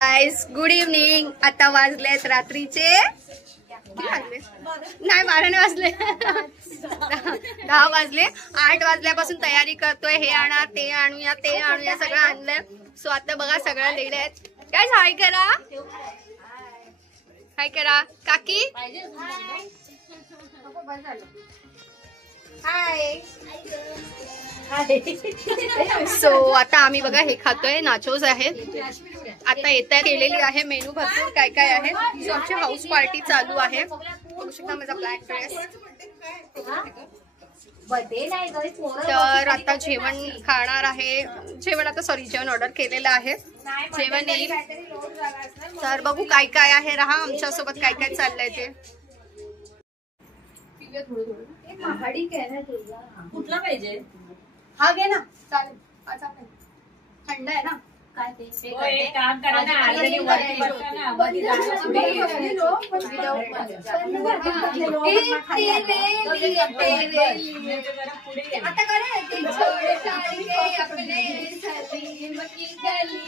Guys good evening. आता वाजलेत रात्रीचे नाही 12 नाही वाजले 10 वाजले। 8 वाजल्यापासून तयारी करतोय, हे आणा ते आणूया ते आणूया सगळं आणलंय। सो आता बघा सगळं रेडी आहेत। काय हाय करा, हाय करा काकी, हाय। सो आता आम्ही बघा हे खातोय, नाचोस आहे। आता येता केलेली आहे मेनू, भरपूर काय काय आहे। सो आमची हाऊस पार्टी चालू आहे। बघू शकता माझा ब्लॅक ड्रेस। तर आता जेवण खाणार आहे, जेवण आता सॉरी जेवण ऑर्डर केलेलं आहे, जेवण येईल। तर बघू काय काय आहे, राहा आमच्या सोबत काय काय चाललंय ते। कुठला पाहिजे? हा घे ना, चालेल। थंड आहे ना काय ते? एक काम करा ना, आधी वरती बसता ना, मध्ये आता करा ते छोड़े साड़ी के अपने सलीम की गली।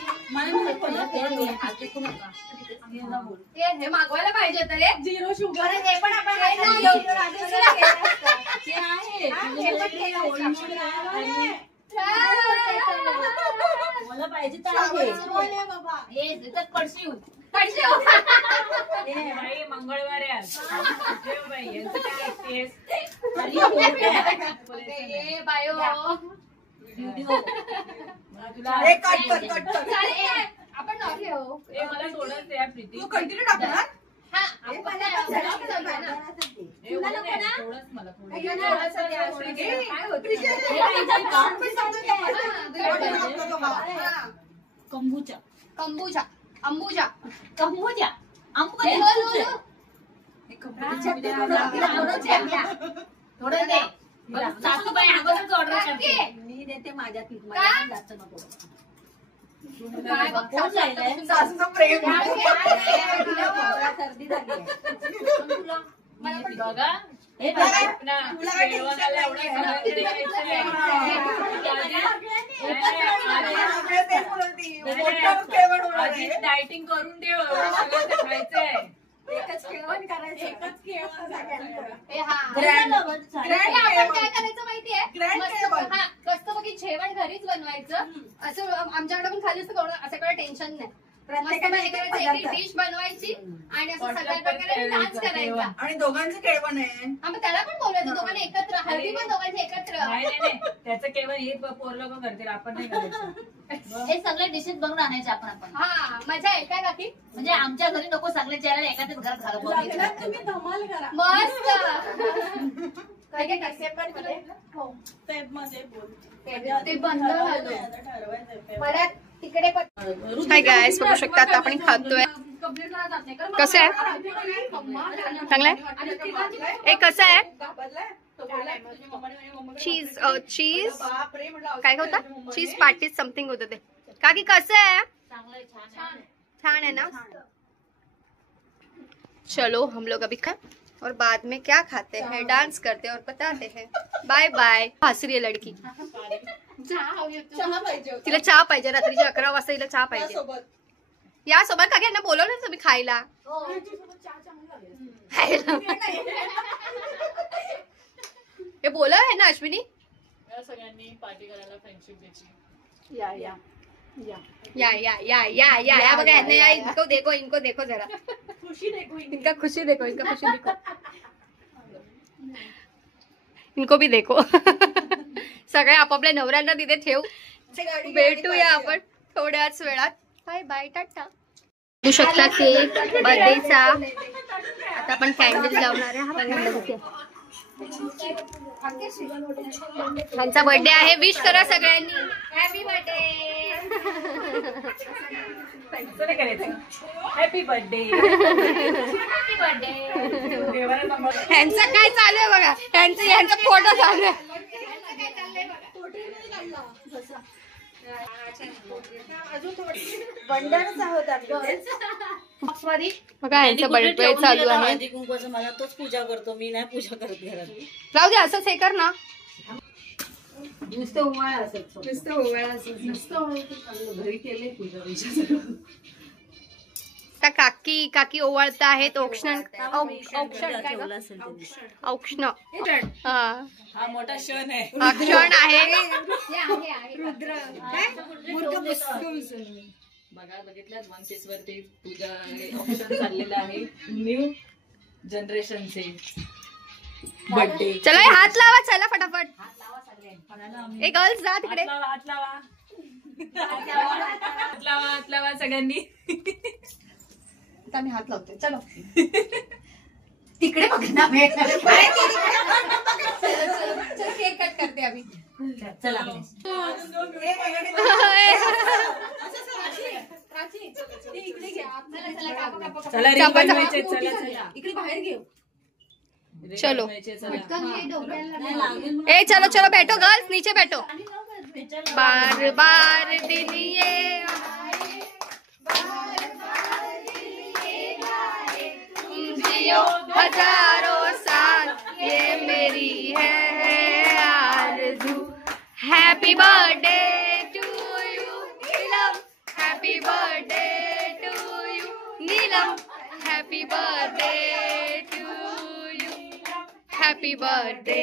हे मागवायला पाहिजे तर 0 शुगर हे पण आपण मला पाहिजे तर मंगळवार आहे आज। आपण मला थोडंच या प्रीती कंटिन्यू टाकणार। कंबूचा कंबूचा अंबुजा कंबूचा थोडं दे। सासूबाई अगोदरच ऑर्डर करते, मी देते माझ्या पीठ मला जास्त नको। सासूचं प्रेम सर्दी झाली बघा। डायटिंग करून ठेव, खायचंय एकच जेवण करायचं, एकच जेवण। आपण काय करायचं माहितीये, मस्तपैकी जेवण घरीच बनवायचं। असं आमच्याकडे पण खाली असतं, असं काही टेन्शन नाही। एक डिश बनवायची आणि असं सगळ्या प्रकारे डान्स करायचा। आणि दोघांचं केळवण आहे, मग त्याला पण बोलायचं दोघांनी एकत्र, हळदी पण दोघांची एकत्र। त्याचं केवळ हे पोर लोक करतील, आपण नाही करायचं। हे सगळे डिशेस बनवून आणायचे आपण हा मजा आहे काय काकी? म्हणजे आमच्या घरी नको सगळे चेहरा एकाच घरात घालून तुम्ही धमाल करा मस्त। ते बंद झालं मला तिकडे। हाय गाइस, बघू शकता आता आपण खातोय। कसं आहे? चांगलं आहे? हे कसं आहे? चीज चीज काय होता? चीज पार्टीज समथिंग होतं ते। काकी कसं आहे? छान है ना? चलो हम लोग अभी खाएं और बाद में क्या खाते हैं, डांस करते हैं और बताते हैं। Bye bye. हंस रही है लड़की, तिला चहा पाहिजे, रात्रीच्या 11 वाजता तिला चहा पाहिजे। या सोबत का यांना बोलवलं तुम्ही खायला? हे बोलव आहे ना अश्विनी, सगळ्यांनी पार्टी करायला फ्रेंडशिप द्यायची। या बघा यांना, इनको देखो, इनको देखो जरा, खुशी देखो, इनका खुशी देखो, इनका खुशी देखो, इनको भी देखो। सगळे आपापल्या नवऱ्यांना तिथे ठेव। भेटूया आपण थोड्याच वेळात। Bye bye, tata. बघू शकता केक बर्थडेचा। आता आपण कॅन्डल लावणार आहे। त्यांचा बर्थडे आहे, विश करा सगळ्यांनी, happy birthday. Happy birthday, happy birthday. ह्यांचं काय चालू आहे बघा, ह्यांचा फोटो चालू आहे। बघा यांचा बर्थडे चालू आहे। कुंकवाचं मला तोच पूजा करतो, मी नाही पूजा करत घरात। जाऊ दे, असंच हे कर ना। नुसतं ओवाळा असेल, नुसतं ओवाळा असेल, नुसतं घरी केले पूजा. काकी ओवाळता आहेत. औक्षण काय गं? औक्षण हा मोठा क्षण आहे. क्षण आहे. बघा बघितल्यात मंचेस वरती पूजा ऑप्शन चाललेलं आहे. न्यू जनरेशनचे बर्थडे. चला हे हात लावा, चला फटाफट. ए गर्ल्स जा तिकडे. हात लावा सगळ्यांनी. आम्ही हात लावतोय. चलो तिकडे बघ ना. चलो केक कट करते आम्ही. चला इकडे बाहेर घेऊ. चलो ए चलो चलो बैठो गर्ल्स, नीचे बैठो. बार बार दिन ये जियो हजारों साल, ये मेरी है आरज़ू. Happy birthday to you Neelam, happy birthday to you Neelam, happy birthday to you, happy birthday.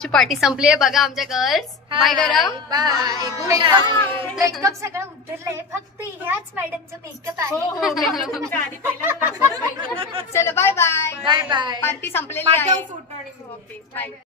Party संपली आहे बघा आमच्या गर्ल्स. बाय करा. मेकअप सगळं उतरलंय, फक्त ह्याच मॅडमचं मेकअप आहे. चलो bye bye. Bye bye. Party संपलेली आहे.